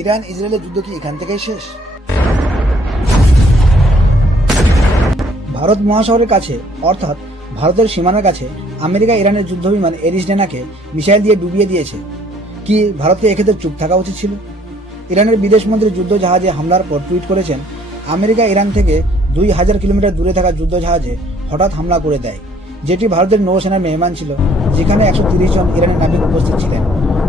Iran ইসরায়েলের যুদ্ধ কি এখান থেকেই শেষ? ভারত মহাসাগরের কাছে অর্থাৎ ভারতের সীমানার কাছে আমেরিকা ইরানের যুদ্ধ বিমান এরিস ডেনাকে মিসাইল দিয়ে ডুবিয়ে দিয়েছে। কি ভারতকে এক্ষেত্রে চুপ থাকা উচিত ছিল? ইরানের বিদেশমন্ত্রী যুদ্ধ জাহাজে হামলার পর টুইট করেছেন, আমেরিকা ইরান থেকে 2000 কিলোমিটার দূরে থাকা যুদ্ধ জাহাজে হঠাৎ হামলা করে দেয়, যেটি ভারতের নৌসেনার মেহমান ছিল, যেখানে 130 জন ইরানি নাবিক উপস্থিত ছিলেন।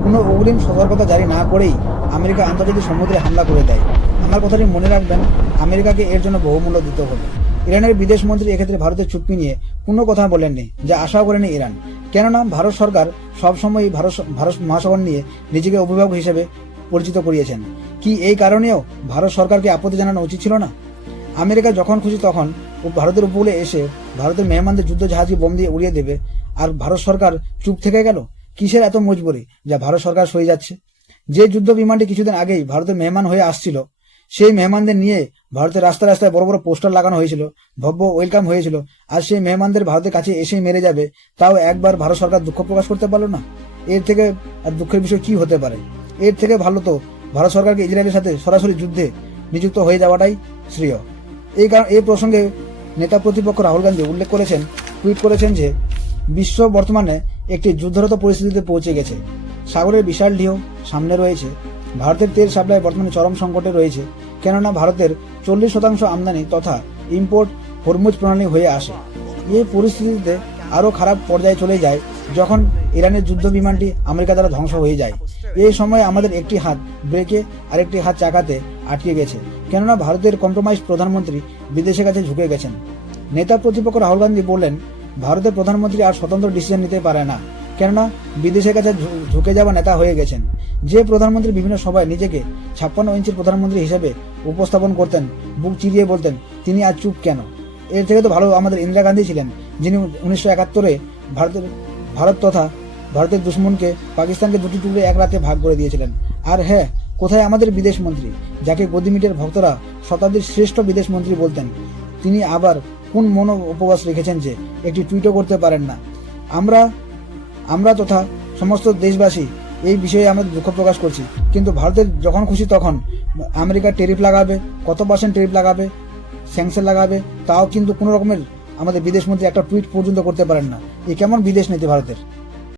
কোনো অগ্রিম সতর্কতা জারি না করেই আমেরিকা আন্তর্জাতিক সমুদ্রে হামলা করে দেয়। আমার কথাটি মনে রাখবেন, আমেরিকাকে এর জন্য বহুমূল্য দিতে হবে। ইরানের বিদেশমন্ত্রী এক্ষেত্রে ভারতের চুক্তি নিয়ে কোনো কথা বলেননি, যা আশাও করেনি ইরান। কেননা ভারত সরকার সবসময়ই ভারত মহাসাগর নিয়ে নিজেকে অভিভাবক হিসেবে পরিচিত করিয়েছেন। কি এই কারণেও ভারত সরকারকে আপত্তি জানানো উচিত ছিল না? আমেরিকা যখন খুশি তখন ভারতের উপকূলে এসে ভারতের মেহমানদের যুদ্ধ জাহাজকে বোম দিয়ে উড়িয়ে দেবে, আর ভারত সরকার চুপ থেকে গেল? কিসের এত মজবুরি যা ভারত সরকার সয়ে যাচ্ছে? যে যুদ্ধ বিমানটি কিছুদিন আগেই ভারতের মেহমান হয়ে আসছিল, সেই মেহমানদের নিয়ে ভারতের রাস্তায় রাস্তায় বড় বড় পোস্টার লাগানো হয়েছিল, ভব্য ওয়েলকাম হয়েছিল, আর সেই মেহমানদের ভারতের কাছে এসেই মেরে যাবে, তাও একবার ভারত সরকার দুঃখ প্রকাশ করতে পারলো না? এর থেকে আর দুঃখের বিষয় কি হতে পারে? এর থেকে ভালো তো ভারত সরকারকে ইসরায়েলের সাথে সরাসরি যুদ্ধে নিযুক্ত হয়ে যাওয়াটাই শ্রেয়। এই প্রসঙ্গে নেতা প্রতিপক্ষ রাহুল গান্ধী উল্লেখ করেছেন, টুইট করেছেন যে বিশ্ব বর্তমানে একটি যুদ্ধরত পরিস্থিতিতে পৌঁছে গেছে। সাগরের বিশাল ঢেউ সামনে রয়েছে। ভারতের তেল সাপ্লাই বর্তমানে চরম সংকটে রয়েছে, কেননা ভারতের 40% আমদানি তথা ইম্পোর্ট হরমুজ প্রণালী হয়ে আসে। এই পরিস্থিতিতে আরও খারাপ পর্যায়ে চলে যায় যখন ইরানের যুদ্ধ বিমানটি আমেরিকা দ্বারা ধ্বংস হয়ে যায়। এই সময় আমাদের একটি হাত ব্রেকে আর একটি হাত চাকাতে আটকে গেছে, কেননা ভারতের কম্প্রোমাইজ প্রধানমন্ত্রী বিদেশের কাছে ঝুঁকে গেছেন। নেতা প্রতিপক্ষ রাহুল গান্ধী বললেন, ভারতের প্রধানমন্ত্রী আর স্বতন্ত্র ডিসিশন নিতে পারে না, কেননা বিদেশের কাছে ঝুঁকে যাওয়া নেতা হয়ে গেছেন। যে প্রধানমন্ত্রী বিভিন্ন সভায় নিজেকে 56 ইঞ্চির প্রধানমন্ত্রী হিসেবে উপস্থাপন করতেন, বুক চিরিয়ে বলতেন, তিনি আজ চুপ কেন? এর থেকে তো ভালো আমাদের ইন্দিরা গান্ধী ছিলেন, যিনি 1971-এ ভারত তথা ভারতের দুশ্মনকে পাকিস্তানকে দুটি টুকরে এক রাতে ভাগ করে দিয়েছিলেন। আর হ্যাঁ, কোথায় আমাদের বিদেশ মন্ত্রী, যাকে গদিমিটের ভক্তরা শতাব্দীর শ্রেষ্ঠ বিদেশ মন্ত্রী বলতেন? তিনি আবার কোন মনো উপবাস রেখেছেন যে একটি টুইটও করতে পারেন না? আমরা তথা সমস্ত দেশবাসী এই বিষয়ে আমরা দুঃখ প্রকাশ করছি, কিন্তু ভারতের যখন খুশি তখন আমেরিকা টেরিফ লাগাবে, কত % টেরিফ লাগাবে, স্যাংশন লাগাবে, তাও কিন্তু কোনো রকমের আমাদের বিদেশমন্ত্রী একটা টুইট পর্যন্ত করতে পারেন না। এ কেমন বিদেশ নীতি ভারতের?